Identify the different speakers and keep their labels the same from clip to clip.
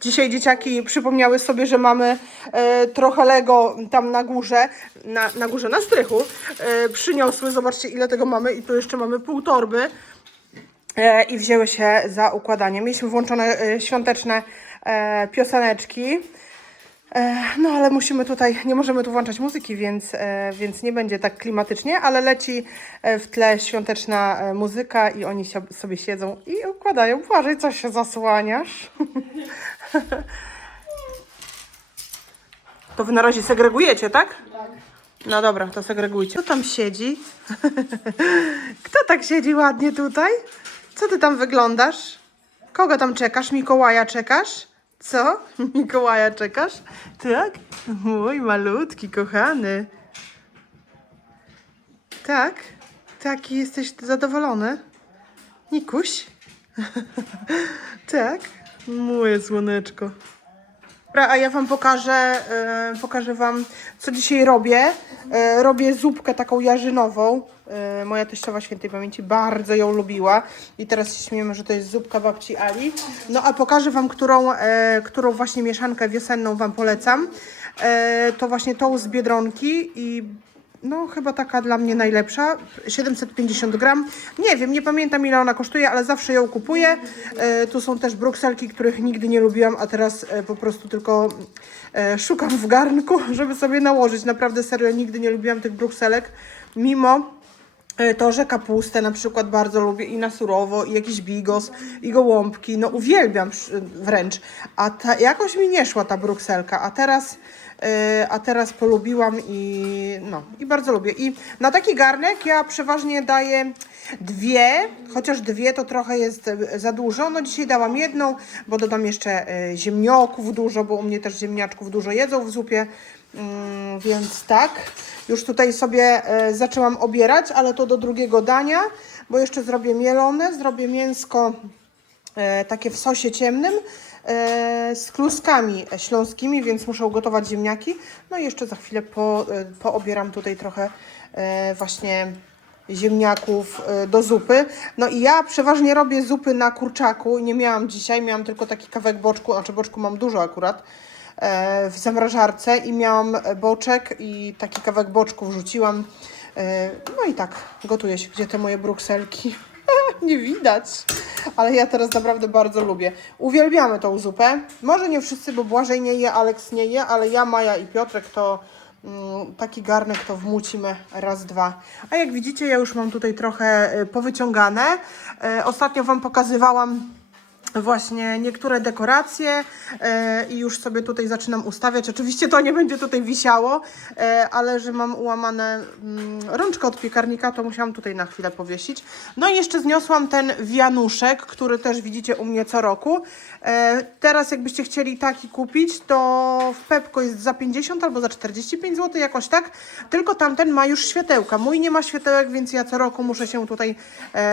Speaker 1: Dzisiaj dzieciaki przypomniały sobie, że mamy e, trochę Lego tam na górze, na, na górze, na strychu. E, przyniosły, zobaczcie ile tego mamy i tu jeszcze mamy pół torby. E, I wzięły się za układanie. Mieliśmy włączone e, świąteczne e, pioseneczki. E, No ale musimy tutaj, nie możemy tu włączać muzyki, więc, e, więc nie będzie tak klimatycznie, ale leci e, w tle świąteczna muzyka i oni sobie siedzą i układają. Uważaj, co się zasłaniasz. To wy na razie segregujecie, tak?
Speaker 2: Tak.
Speaker 1: No dobra, to segregujcie. Kto tam siedzi? Kto tak siedzi ładnie tutaj? Co ty tam wyglądasz? Kogo tam czekasz? Mikołaja czekasz? Co? Mikołaja czekasz? Tak? Mój malutki, kochany. Tak? Taki jesteś zadowolony? Nikuś? tak? Moje słoneczko. Dobra, a ja wam pokażę, e, pokażę wam, co dzisiaj robię. E, robię zupkę taką jarzynową. E, moja teściowa świętej pamięci bardzo ją lubiła i teraz się śmiejemy, że to jest zupka babci Ali. No a pokażę wam, którą, którą właśnie mieszankę wiosenną wam polecam. To właśnie tą z Biedronki i no, chyba taka dla mnie najlepsza. 750 gram. Nie wiem, nie pamiętam ile ona kosztuje, ale zawsze ją kupuję. E, tu są też brukselki, których nigdy nie lubiłam, a teraz e, po prostu tylko e, szukam w garnku, żeby sobie nałożyć. Naprawdę serio, nigdy nie lubiłam tych brukselek, mimo to, że kapustę na przykład bardzo lubię i na surowo, i jakiś bigos, i gołąbki, no uwielbiam wręcz. A ta, jakoś mi nie szła ta brukselka, a teraz, e, a teraz polubiłam i no, i bardzo lubię. I na taki garnek ja przeważnie daję dwie, chociaż dwie to trochę jest e, za dużo. No dzisiaj dałam jedną, bo dodam jeszcze e, ziemnioków dużo, bo u mnie też ziemniaczków dużo jedzą w zupie. Mm, więc tak, już tutaj sobie e, zaczęłam obierać, ale to do drugiego dania, bo jeszcze zrobię mielone, zrobię mięsko e, takie w sosie ciemnym e, z kluskami śląskimi, więc muszę ugotować ziemniaki. No i jeszcze za chwilę po, poobieram tutaj trochę właśnie ziemniaków do zupy. No i ja przeważnie robię zupy na kurczaku. Nie miałam dzisiaj, miałam tylko taki kawałek boczku, znaczy boczku mam dużo akurat w zamrażarce i miałam boczek i taki kawałek boczku wrzuciłam. E, No i tak, gotuje się. Gdzie te moje brukselki? nie widać. Ale ja teraz naprawdę bardzo lubię. Uwielbiamy tą zupę. Może nie wszyscy, bo Błażej nie je, Aleks nie je, ale ja, Maja i Piotrek to mm, taki garnek to wmucimy raz, dwa. A jak widzicie, ja już mam tutaj trochę e, powyciągane. E, Ostatnio Wam pokazywałam właśnie niektóre dekoracje e, i już sobie tutaj zaczynam ustawiać. Oczywiście to nie będzie tutaj wisiało, e, ale że mam ułamane mm, rączkę od piekarnika, to musiałam tutaj na chwilę powiesić. No i jeszcze zniosłam ten wianuszek, który też widzicie u mnie co roku. E, teraz jakbyście chcieli taki kupić, to w Pepko jest za 50 albo za 45 zł, jakoś tak. Tylko tamten ma już światełka. Mój nie ma światełek, więc ja co roku muszę się tutaj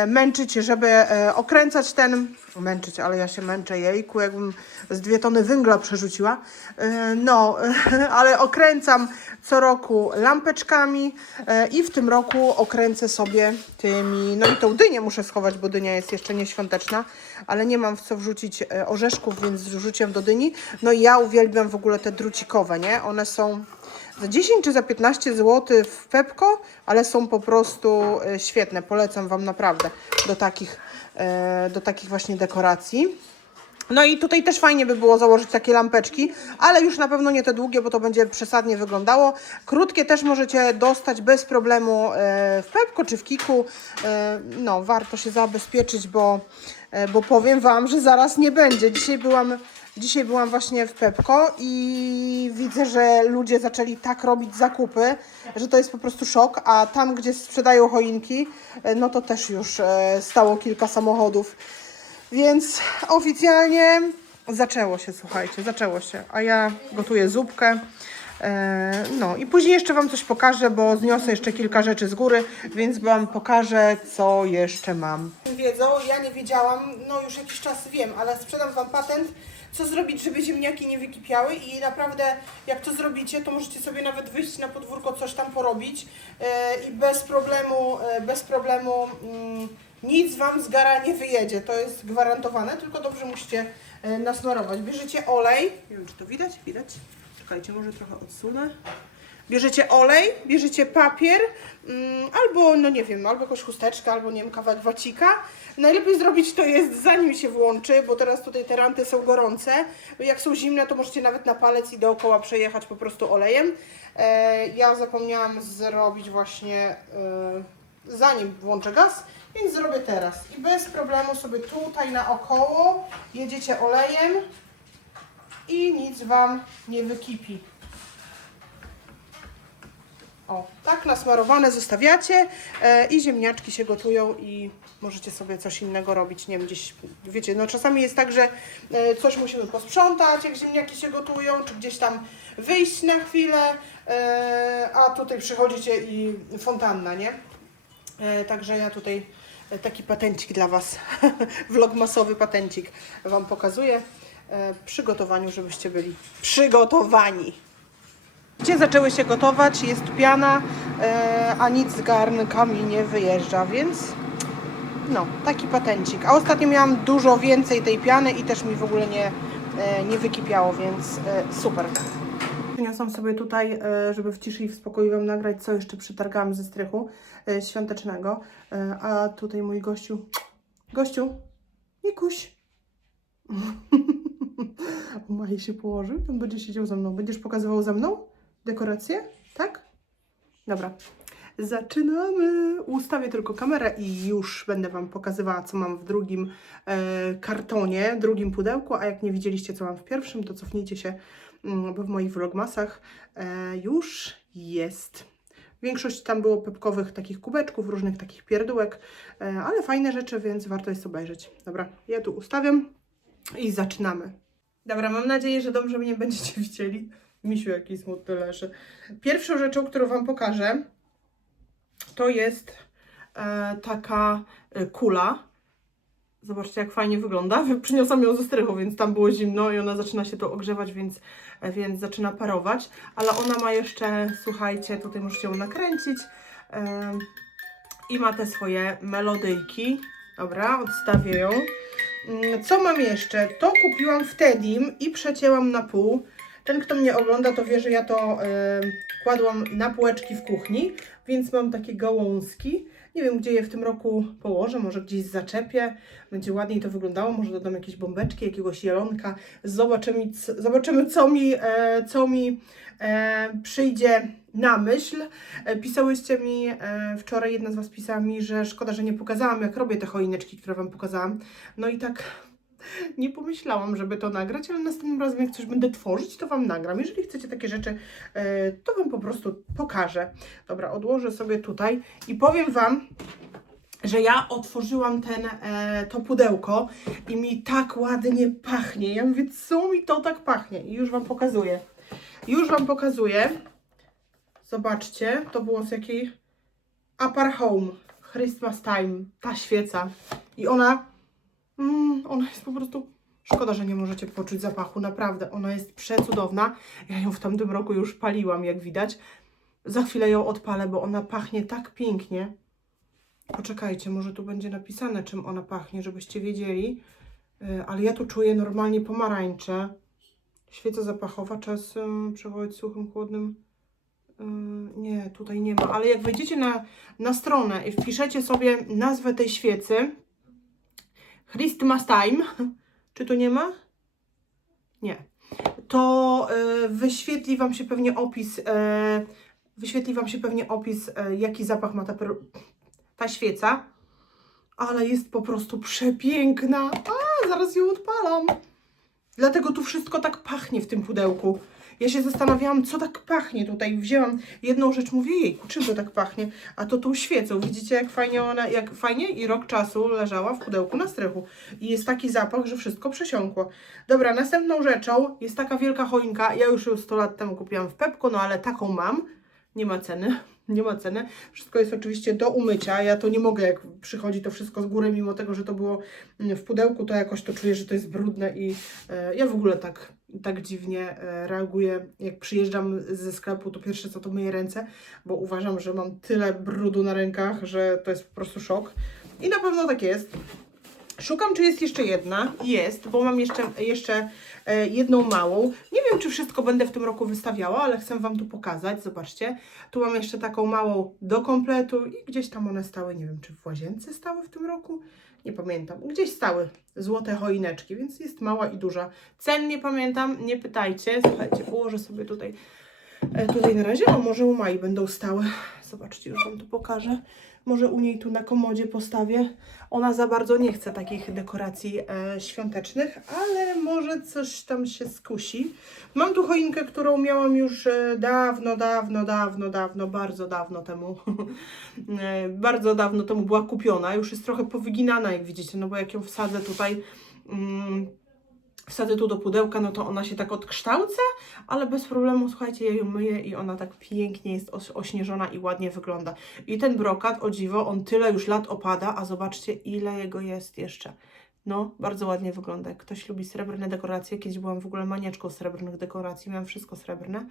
Speaker 1: męczyć, żeby okręcać ten... Męczyć, ale ja się męczę, jejku, jakbym z dwie tony węgla przerzuciła. E, no, ale okręcam co roku lampeczkami e, i w tym roku okręcę sobie tymi... No i tą dynię muszę schować, bo dynia jest jeszcze nieświąteczna, ale nie mam w co wrzucić e, orzeszków, więc wrzuciłem do dyni. No i ja uwielbiam w ogóle te drucikowe, nie? One są za 10 czy za 15 zł w Pepko, ale są po prostu świetne. Polecam Wam naprawdę do takich, do takich właśnie dekoracji. No i tutaj też fajnie by było założyć takie lampeczki, ale już na pewno nie te długie, bo to będzie przesadnie wyglądało. Krótkie też możecie dostać bez problemu e, w Pepko czy w Kiku. E, No, warto się zabezpieczyć, bo, e, bo powiem Wam, że zaraz nie będzie. Dzisiaj byłam, dzisiaj byłam właśnie w Pepko i widzę, że ludzie zaczęli tak robić zakupy, że to jest po prostu szok, a tam, gdzie sprzedają choinki, e, no to też już e, stało kilka samochodów. Więc oficjalnie zaczęło się, słuchajcie, zaczęło się. A ja gotuję zupkę. E, no i później jeszcze Wam coś pokażę, bo zniosę jeszcze kilka rzeczy z góry, więc Wam pokażę, co jeszcze mam. Wiedzą, ja nie wiedziałam, no już jakiś czas wiem, ale sprzedam Wam patent, co zrobić, żeby ziemniaki nie wykipiały i naprawdę jak to zrobicie, to możecie sobie nawet wyjść na podwórko, coś tam porobić e, i bez problemu, e, bez problemu mm, nic Wam z gara nie wyjedzie, to jest gwarantowane, tylko dobrze musicie e, nasmarować. Bierzecie olej, nie wiem czy to widać, widać? Czekajcie, może trochę odsunę. Bierzecie olej, bierzecie papier, mm, albo, no nie wiem, albo jakąś chusteczkę, albo nie wiem, kawałek wacika. Najlepiej zrobić to jest zanim się włączy, bo teraz tutaj te ranty są gorące. Jak są zimne, to możecie nawet na palec i dookoła przejechać po prostu olejem. E, ja zapomniałam zrobić właśnie e, zanim włączę gaz, więc zrobię teraz. I bez problemu sobie tutaj naokoło jedziecie olejem i nic Wam nie wykipi. O, tak nasmarowane zostawiacie e, i ziemniaczki się gotują i możecie sobie coś innego robić, nie wiem, gdzieś, wiecie, no czasami jest tak, że e, coś musimy posprzątać, jak ziemniaki się gotują, czy gdzieś tam wyjść na chwilę, e, a tutaj przychodzicie i fontanna, nie? E, Także ja tutaj taki patencik dla Was, vlogmasowy patencik Wam pokazuję e, żebyście byli przygotowani. Gdzie zaczęły się gotować, jest piana, e, a nic z garnkami nie wyjeżdża, więc no, taki patencik. A ostatnio miałam dużo więcej tej piany i też mi w ogóle nie, e, nie wykipiało, więc e, super. Przyniosłam sobie tutaj, żeby w ciszy i w spokoju Wam nagrać, co jeszcze przytargałam ze strychu świątecznego. A tutaj mój gościu, gościu, nie kuś. Maj się położył, on będzie siedział ze mną. Będziesz pokazywał ze mną dekoracje? Tak? Dobra. Zaczynamy. Ustawię tylko kamerę i już będę Wam pokazywała, co mam w drugim e, kartonie, drugim pudełku. A jak nie widzieliście, co mam w pierwszym, to cofnijcie się, mm, bo w moich vlogmasach e, już jest. Większość tam było pepkowych takich kubeczków, różnych takich pierdółek, e, ale fajne rzeczy, więc warto jest obejrzeć. Dobra, ja tu ustawiam i zaczynamy. Dobra, mam nadzieję, że dobrze mnie będziecie widzieli. Misiu, jaki smutny leży. Pierwszą rzeczą, którą Wam pokażę, to jest e, taka e, kula. Zobaczcie, jak fajnie wygląda. Przyniosłam ją ze strychu, więc tam było zimno i ona zaczyna się to ogrzewać, więc, e, więc zaczyna parować. Ale ona ma jeszcze, słuchajcie, tutaj możecie ją nakręcić. E, I ma te swoje melodyjki. Dobra, odstawię ją. Mm, Co mam jeszcze? To kupiłam w Tedim i przecięłam na pół. Ten, kto mnie ogląda, to wie, że ja to e, kładłam na półeczki w kuchni, więc mam takie gałązki. Nie wiem, gdzie je w tym roku położę, może gdzieś zaczepię. Będzie ładniej to wyglądało, może dodam jakieś bombeczki, jakiegoś jelonka. Zobaczymy, zobaczymy co mi, e, co mi e, przyjdzie na myśl. E, pisałyście mi, e, wczoraj jedna z Was pisała mi, że szkoda, że nie pokazałam, jak robię te choineczki, które Wam pokazałam. No i tak nie pomyślałam, żeby to nagrać, ale następnym razem, jak coś będę tworzyć, to Wam nagram. Jeżeli chcecie takie rzeczy, e, to Wam po prostu pokażę. Dobra, odłożę sobie tutaj i powiem Wam, że ja otworzyłam ten, e, to pudełko i mi tak ładnie pachnie. Ja mówię, co mi to tak pachnie? I już Wam pokazuję. Już Wam pokazuję. Zobaczcie, to było z jakiej Upper Home, Christmas Time, ta świeca. I ona, mm, ona jest po prostu, szkoda, że nie możecie poczuć zapachu, naprawdę, ona jest przecudowna. Ja ją w tamtym roku już paliłam, jak widać. Za chwilę ją odpalę, bo ona pachnie tak pięknie. Poczekajcie, może tu będzie napisane, czym ona pachnie, żebyście wiedzieli. Y, Ale ja tu czuję normalnie pomarańcze. Świeca zapachowa, czas y, przechowywać suchym, chłodnym. Y, Nie, tutaj nie ma, ale jak wejdziecie na, na stronę i wpiszecie sobie nazwę tej świecy, Christmas Time, czy tu nie ma? Nie. To y, wyświetli Wam się pewnie opis, y, wyświetli Wam się pewnie opis, y, jaki zapach ma ta, ta świeca, ale jest po prostu przepiękna. A, zaraz ją odpalam. Dlatego tu wszystko tak pachnie w tym pudełku. Ja się zastanawiałam, co tak pachnie tutaj. Wzięłam jedną rzecz, mówię, jej, czym to tak pachnie? A to tą świecą. Widzicie, jak fajnie ona, jak fajnie i rok czasu leżała w pudełku na strychu. I jest taki zapach, że wszystko przesiąkło. Dobra, następną rzeczą jest taka wielka choinka. Ja już ją 100 lat temu kupiłam w Pepko, no ale taką mam. Nie ma ceny. Nie ma ceny. Wszystko jest oczywiście do umycia. Ja to nie mogę, jak przychodzi to wszystko z góry, mimo tego, że to było mm, w pudełku, to jakoś to czuję, że to jest brudne i e, ja w ogóle tak, tak dziwnie e, reaguję. Jak przyjeżdżam ze sklepu, to pierwsze co to myję ręce, bo uważam, że mam tyle brudu na rękach, że to jest po prostu szok. I na pewno tak jest. Szukam, czy jest jeszcze jedna. Jest, bo mam jeszcze, jeszcze e, jedną małą. Nie wiem, czy wszystko będę w tym roku wystawiała, ale chcę Wam tu pokazać. Zobaczcie. Tu mam jeszcze taką małą do kompletu i gdzieś tam one stały. Nie wiem, czy w łazience stały w tym roku. Nie pamiętam. Gdzieś stały złote choineczki, więc jest mała i duża. Cen nie pamiętam, nie pytajcie. Słuchajcie, położę sobie tutaj E, Tutaj na razie, o może u Mai będą stały. Zobaczcie, już Wam tu pokażę. Może u niej tu na komodzie postawię. Ona za bardzo nie chce takich dekoracji e, świątecznych, ale może coś tam się skusi. Mam tu choinkę, którą miałam już e, dawno, dawno, dawno, dawno, bardzo dawno temu. e, bardzo dawno temu była kupiona. Już jest trochę powyginana, jak widzicie, no bo jak ją wsadzę tutaj... Mm, wsadzę tu do pudełka, no to ona się tak odkształca, ale bez problemu, słuchajcie, ja ją myję i ona tak pięknie jest oś- ośnieżona i ładnie wygląda. I ten brokat, o dziwo, on tyle już lat opada, a zobaczcie, ile jego jest jeszcze. No, bardzo ładnie wygląda. Jak ktoś lubi srebrne dekoracje, kiedyś byłam w ogóle maniaczką srebrnych dekoracji, miałam wszystko srebrne.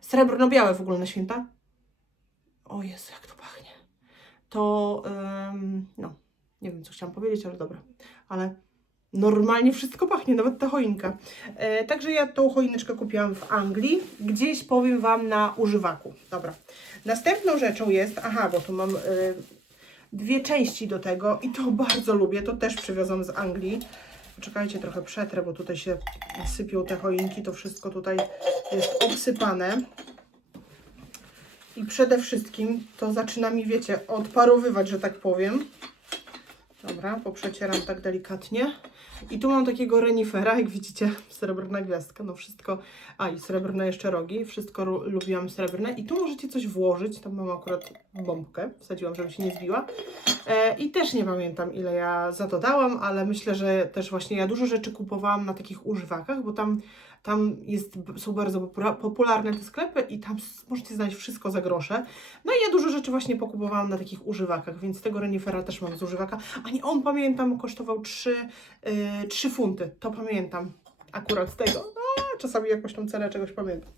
Speaker 1: Srebrno-białe w ogóle na święta. O Jezu, jak to pachnie. To, ym, no, nie wiem, co chciałam powiedzieć, ale dobra. Ale normalnie wszystko pachnie, nawet ta choinka. E, także ja tą choineczkę kupiłam w Anglii, gdzieś powiem Wam na używaku. Dobra. Następną rzeczą jest, aha, bo tu mam e, dwie części do tego i to bardzo lubię, to też przywiozłam z Anglii. Poczekajcie, trochę przetrę, bo tutaj się sypią te choinki, to wszystko tutaj jest obsypane. I przede wszystkim to zaczyna mi, wiecie, odparowywać, że tak powiem. Dobra, poprzecieram tak delikatnie. I tu mam takiego renifera, jak widzicie, srebrna gwiazdka, no wszystko, a i srebrne jeszcze rogi, wszystko lubiłam srebrne. I tu możecie coś włożyć, tam mam akurat bombkę, wsadziłam, żeby się nie zbiła. E, I też nie pamiętam, ile ja za to dałam, ale myślę, że też właśnie ja dużo rzeczy kupowałam na takich używakach, bo tam, tam jest, są bardzo popula- popularne te sklepy i tam możecie znaleźć wszystko za grosze. No i ja dużo rzeczy właśnie pokupowałam na takich używakach, więc tego renifera też mam z używaka. A nie, on pamiętam, kosztował 3, yy, 3 funty, to pamiętam akurat z tego. A, czasami jakąś tą cenę czegoś pamiętam.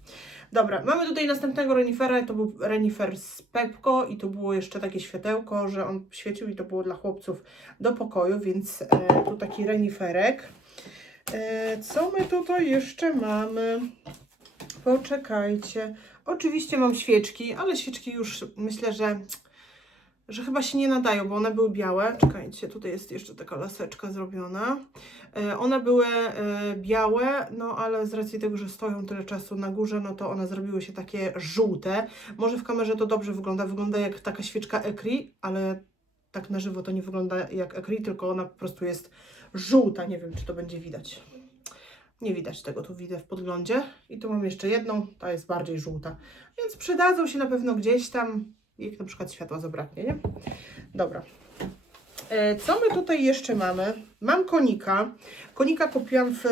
Speaker 1: Dobra, mamy tutaj następnego renifera, to był renifer z Pepko i tu było jeszcze takie światełko, że on świecił i to było dla chłopców do pokoju, więc e, tu taki reniferek. E, co my tutaj jeszcze mamy? Poczekajcie. Oczywiście mam świeczki, ale świeczki już myślę, że, że chyba się nie nadają, bo one były białe. Czekajcie, tutaj jest jeszcze taka laseczka zrobiona. E, One były e, białe, no ale z racji tego, że stoją tyle czasu na górze, no to one zrobiły się takie żółte. Może w kamerze to dobrze wygląda, wygląda jak taka świeczka Ekri, ale tak na żywo to nie wygląda jak Ekri, tylko ona po prostu jest żółta. Nie wiem, czy to będzie widać. Nie widać tego, tu widzę w podglądzie. I tu mam jeszcze jedną, ta jest bardziej żółta. Więc przydadzą się na pewno gdzieś tam, jak na przykład światła zabraknie, nie? Dobra. E, Co my tutaj jeszcze mamy? Mam konika. Konika kupiłam w, e,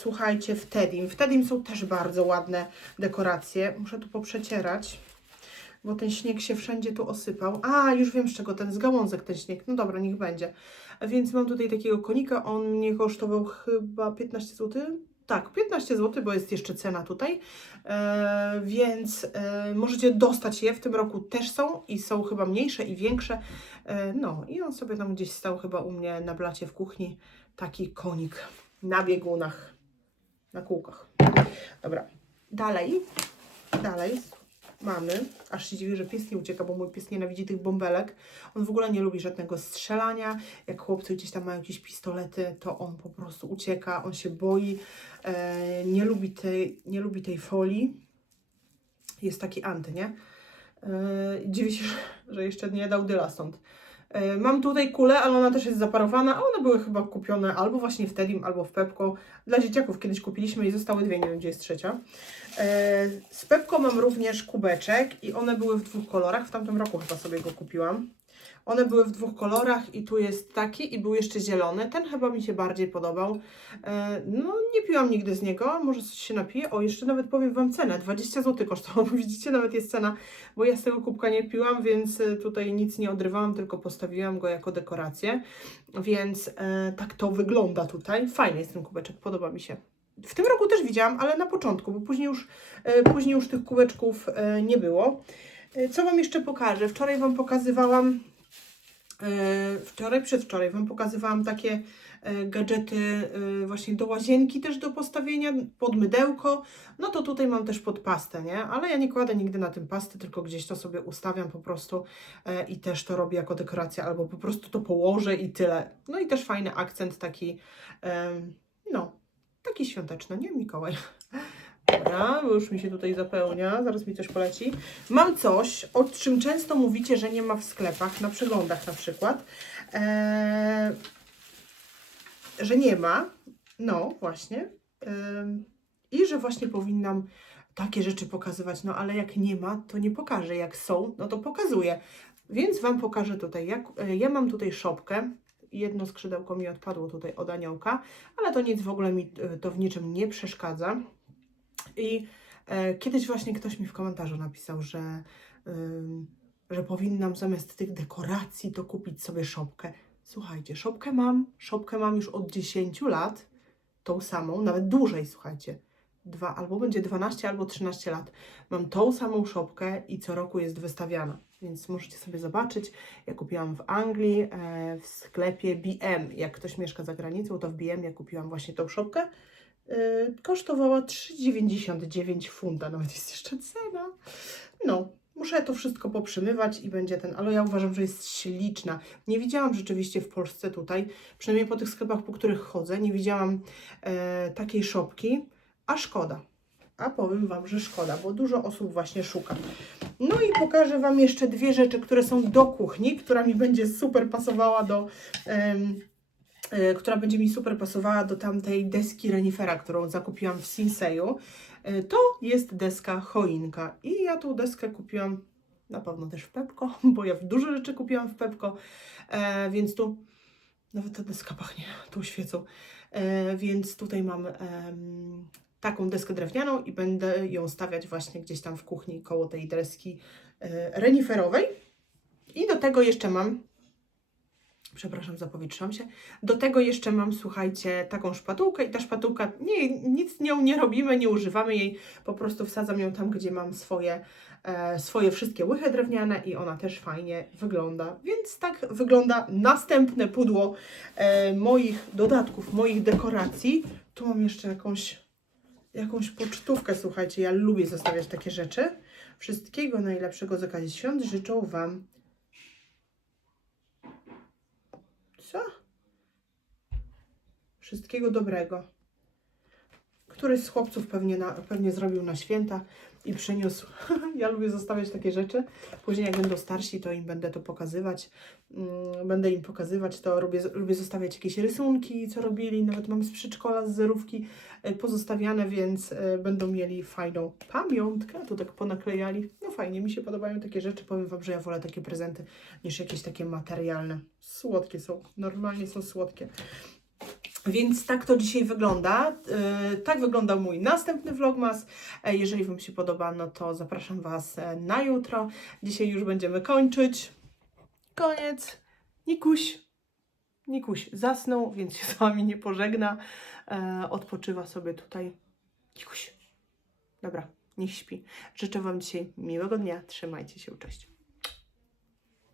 Speaker 1: słuchajcie, w Tedim. W Tedim są też bardzo ładne dekoracje. Muszę tu poprzecierać, bo ten śnieg się wszędzie tu osypał. A, już wiem z czego, ten z gałązek ten śnieg. No dobra, niech będzie. Więc mam tutaj takiego konika. On mnie kosztował chyba 15 zł. Tak, 15 zł, bo jest jeszcze cena tutaj. E, więc e, możecie dostać je. W tym roku też są i są chyba mniejsze i większe. E, no i on sobie tam gdzieś stał chyba u mnie na blacie w kuchni. Taki konik na biegunach, na kółkach. Dobra, dalej, dalej mamy, aż się dziwię, że pies nie ucieka, bo mój pies nienawidzi tych bąbelek. On w ogóle nie lubi żadnego strzelania. Jak chłopcy gdzieś tam mają jakieś pistolety, to on po prostu ucieka, on się boi, e, nie, lubi tej, nie lubi tej folii. Jest taki anty, nie? E, dziwię się, że- że jeszcze nie dał dyla stąd. E, Mam tutaj kulę, ale ona też jest zaparowana, a one były chyba kupione albo właśnie w Tedim, albo w Pepko. Dla dzieciaków kiedyś kupiliśmy i zostały dwie, nie wiem gdzie jest trzecia. E, Z Pepko mam również kubeczek i one były w dwóch kolorach. W tamtym roku chyba sobie go kupiłam. One były w dwóch kolorach i tu jest taki i był jeszcze zielony. Ten chyba mi się bardziej podobał. E, No, nie piłam nigdy z niego, może coś się napiję. O, jeszcze nawet powiem Wam cenę. 20 zł kosztował, widzicie, nawet jest cena, bo ja z tego kubka nie piłam, więc e, tutaj nic nie odrywałam, tylko postawiłam go jako dekorację. Więc e, tak to wygląda tutaj. Fajny jest ten kubeczek, podoba mi się. W tym roku też widziałam, ale na początku, bo później już, e, później już tych kubeczków e, nie było. E, Co Wam jeszcze pokażę? Wczoraj Wam pokazywałam Wczoraj, przedwczoraj Wam pokazywałam takie gadżety właśnie do łazienki też do postawienia, pod mydełko. No to tutaj mam też pod pastę, nie? Ale ja nie kładę nigdy na tym pasty, tylko gdzieś to sobie ustawiam po prostu i też to robię jako dekorację, albo po prostu to położę i tyle. No i też fajny akcent taki, no, taki świąteczny, nie Mikołaj? Dobra, już mi się tutaj zapełnia, zaraz mi coś poleci. Mam coś, o czym często mówicie, że nie ma w sklepach, na przeglądach na przykład. Eee, że nie ma, no właśnie. Em, I że właśnie powinnam takie rzeczy pokazywać, no ale jak nie ma, to nie pokażę. Jak są, no to pokazuję. Więc Wam pokażę tutaj. Jak, e, ja mam tutaj szopkę. Jedno skrzydełko mi odpadło tutaj od aniołka, ale to nic w ogóle mi e, to w niczym nie przeszkadza. I e, kiedyś właśnie ktoś mi w komentarzu napisał, że, że powinnam zamiast tych dekoracji to kupić sobie szopkę. Słuchajcie, szopkę mam, szopkę mam już od 10 lat, tą samą, nawet dłużej, słuchajcie. Dwa, albo będzie 12, albo 13 lat. Mam tą samą szopkę i co roku jest wystawiana. Więc możecie sobie zobaczyć. Ja kupiłam w Anglii e, w sklepie BM. Jak ktoś mieszka za granicą, to w BM ja kupiłam właśnie tą szopkę. E, kosztowała 3,99 funta, nawet jest jeszcze cena. No, muszę to wszystko poprzymywać i będzie ten, ale ja uważam, że jest śliczna. Nie widziałam rzeczywiście w Polsce tutaj, przynajmniej po tych sklepach, po których chodzę, nie widziałam e, takiej szopki, a szkoda. A powiem Wam, że szkoda, bo dużo osób właśnie szuka. No i pokażę Wam jeszcze dwie rzeczy, które są do kuchni, która mi będzie super pasowała do. e, która będzie mi super pasowała do tamtej deski renifera, którą zakupiłam w Sinseju. E, To jest deska choinka i ja tą deskę kupiłam na pewno też w Pepko, bo ja dużo rzeczy kupiłam w Pepko, e, więc tu nawet ta deska pachnie tą świecą, więc tutaj mam taką deskę drewnianą i będę ją stawiać właśnie gdzieś tam w kuchni koło tej deski e, reniferowej. I do tego jeszcze mam Przepraszam, zapowietrzam się. Do tego jeszcze mam, słuchajcie, taką szpatułkę i ta szpatułka, nie, nic nią nie robimy, nie używamy jej, po prostu wsadzam ją tam, gdzie mam swoje, e, swoje wszystkie łychy drewniane i ona też fajnie wygląda. Więc tak wygląda następne pudło e, moich dodatków, moich dekoracji. Tu mam jeszcze jakąś, jakąś pocztówkę, słuchajcie, ja lubię zostawiać takie rzeczy. Wszystkiego najlepszego z okazji świąt życzą Wam Co? Wszystkiego dobrego. Któryś z chłopców pewnie, na, pewnie zrobił na święta i przyniósł. ja lubię zostawiać takie rzeczy. Później, jak będą starsi, to im będę to pokazywać. Mm, będę im pokazywać to. Lubię, lubię zostawiać jakieś rysunki, co robili. Nawet mam z przedszkola, z zerówki e, pozostawiane, więc e, będą mieli fajną pamiątkę. Tu tak ponaklejali. No fajnie, mi się podobają takie rzeczy. Powiem Wam, że ja wolę takie prezenty niż jakieś takie materialne. Słodkie są, normalnie są słodkie. Więc tak to dzisiaj wygląda. Yy, tak wyglądał mój następny vlogmas. E, Jeżeli Wam się podoba, no to zapraszam Was e, na jutro. Dzisiaj już będziemy kończyć. Koniec. Nikuś. Nikuś zasnął, więc się z Wami nie pożegna. E, odpoczywa sobie tutaj. Nikuś. Dobra, niech śpi. Życzę Wam dzisiaj miłego dnia. Trzymajcie się. Cześć.